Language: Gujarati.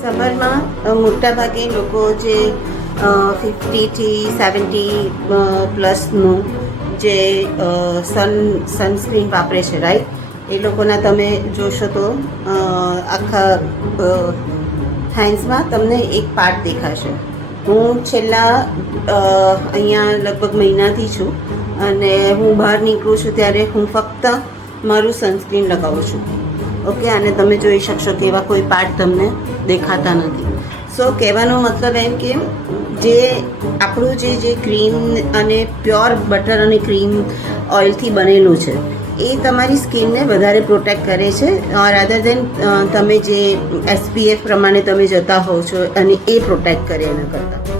સમરમાં મોટાભાગે લોકો જે 50થી 70 પ્લસનું જે સનસ્ક્રીન વાપરે છે, રાઈટ, એ લોકોના તમે જોશો તો આખા હેન્ડ્સમાં તમને એક પાર્ટ દેખાશે. હું છેલ્લા અહીંયા લગભગ મહિનાથી છું અને હું બહાર નીકળું છું ત્યારે હું ફક્ત મારું સનસ્ક્રીન લગાવું છું. ઓકે, અને તમે જોઈ શકશો કે એવા કોઈ પાર્ટ તમને દેખાતા નથી. સો કહેવાનો મતલબ એમ કે જે આપણું જે ક્રીમ અને પ્યોર બટર અને ક્રીમ ઓઇલથી બનેલું છે એ તમારી સ્કિનને વધારે પ્રોટેક્ટ કરે છે રાધર દેન તમે જે SPF પ્રમાણે તમે જતા હોવ છો અને એ પ્રોટેક્ટ કરે એના કરતાં.